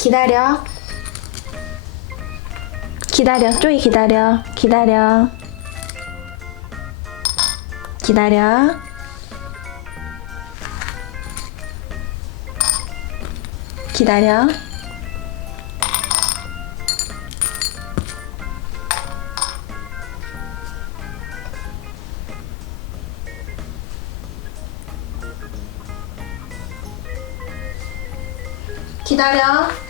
기다려. 기다려. 쪼이 기다려. 기다려. 기다려. 기다려. 기다려.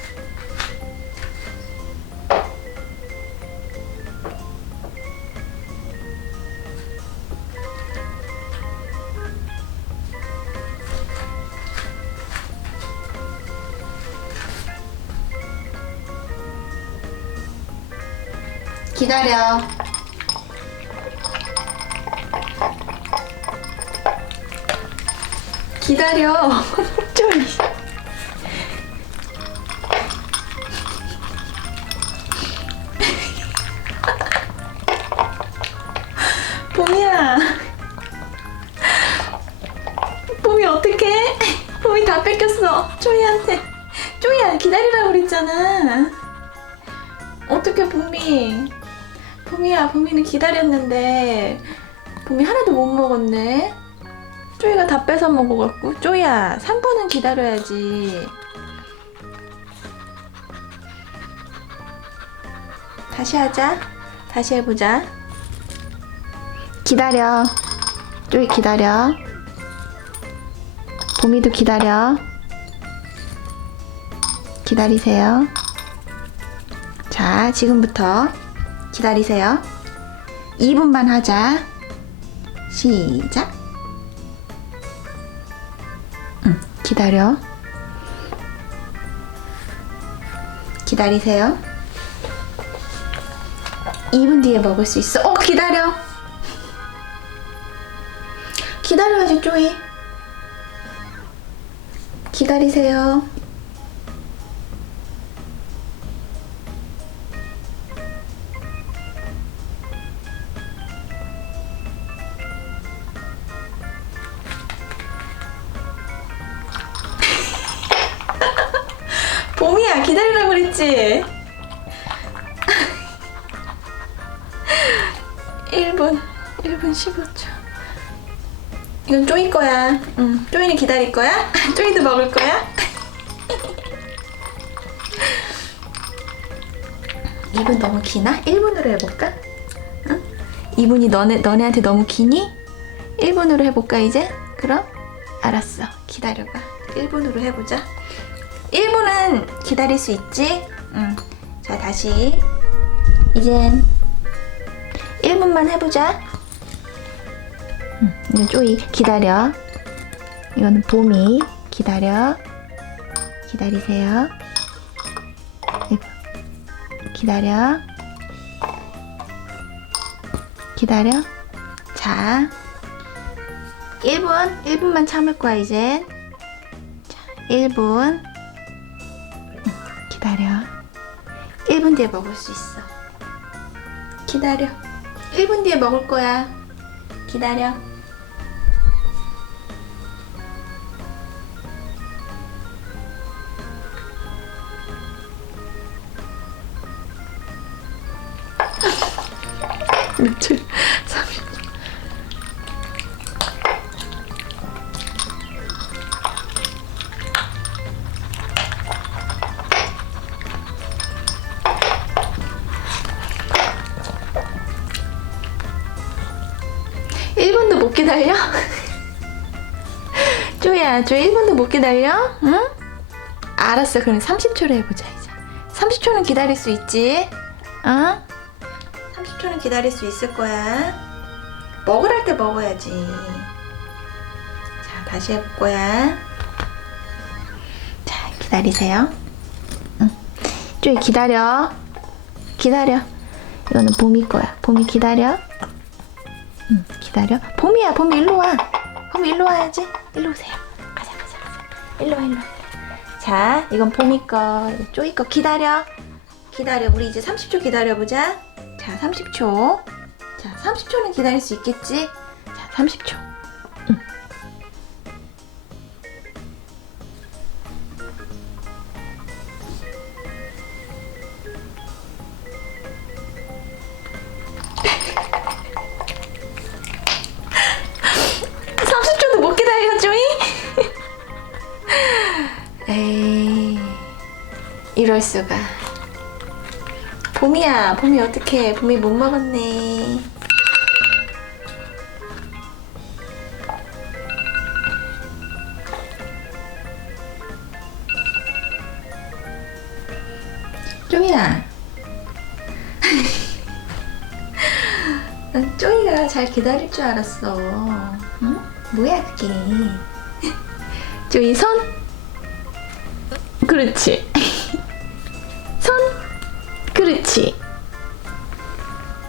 기다려. 기다려. 좀. 봄이야. 봄이 어떡해? 봄이 다 뺏겼어. 쪼이한테. 쪼이야, 기다리라고 그랬잖아. 어떡해, 봄이. 봄이야, 봄이는 기다렸는데. 봄이 하나도 못 먹었네. 쪼이가 다 뺏어 먹어갖고. 쪼이야, 3분은 기다려야지. 다시 하자. 다시 해보자. 기다려. 쪼이 기다려. 봄이도 기다려. 기다리세요. 자, 지금부터 기다리세요. 2분만 하자. 시작. 응, 기다려. 기다리세요. 2분 뒤에 먹을 수 있어. 어, 기다려. 기다려야지, 쪼이. 기다리세요. 기다리라고 그랬지? 1분, 1분 15초. 이건 쪼이 거야. 응. 쪼이는 기다릴 거야? 쪼이도 먹을 거야? 2분 너무 기나? 1분으로 해볼까? 응? 2분이 너네, 너네한테 너무 기니? 1분으로 해볼까, 이제? 그럼? 알았어. 기다려봐. 1분으로 해보자. 1분은 기다릴 수 있지? 응. 자, 다시. 이젠 1분만 해보자. 응, 이제 쪼이 기다려. 이거는 봄이 기다려. 기다리세요. 기다려. 기다려. 자, 1분, 1분만 참을 거야, 이제. 자, 1분. 응, 기다려. 1분 뒤에 먹을 수 있어. 기다려. 1분 뒤에 먹을 거야. 기다려. 며칠? 1분도 못 기다려? 쪼야 쪼 1분도 못 기다려? 응? 알았어 그럼 30초로 해보자 이제 30초는 기다릴 수 있지 어? 응? 30초는 기다릴 수 있을 거야 먹을 할때 먹어야지 자 다시 해볼 거야 자 기다리세요 응. 쪼이 기다려 기다려 이거는 봄이 거야 봄이 기다려 응, 기다려. 봄이야, 봄이 일로 와. 봄이 일로 와야지. 일로 오세요. 가자, 가자, 가자. 일로 와, 일로 와. 자, 이건 봄이 거, 쪼이 거 기다려. 기다려. 우리 이제 30초 기다려보자. 자, 30초. 자, 30초는 기다릴 수 있겠지? 자, 30초. 이럴 수가. 봄이야, 봄이 어떡해. 봄이 못 먹었네. 쪼이야. 난 쪼이가 잘 기다릴 줄 알았어. 응? 뭐야 그게? 쪼이 손. 그렇지. 손. 그렇지.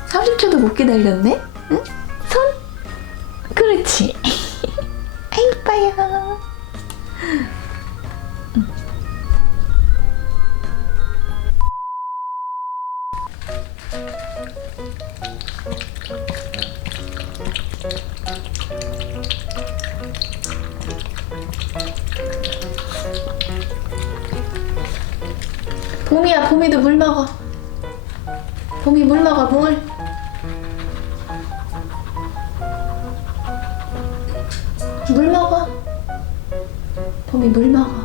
30초도 못 기다렸네? 응? 손. 그렇지. 아이, 이뻐요. 봄이야, 봄이도 물 먹어. 봄이 물 먹어, 물. 물 먹어. 봄이 물 먹어.